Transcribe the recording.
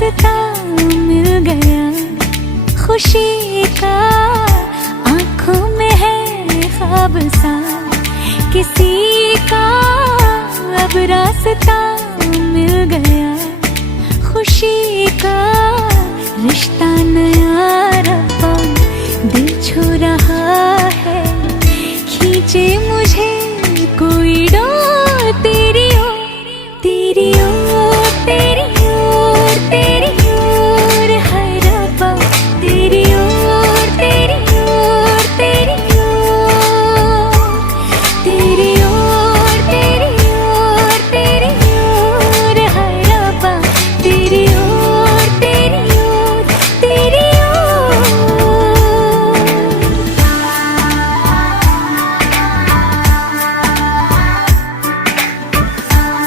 रास्ता मिल गया खुशी का, आंखों में है ख्वाब सा किसी का, अब रास्ता मिल गया खुशी का। रिश्ता नया रब्बा दिल छू रहा है, खींचे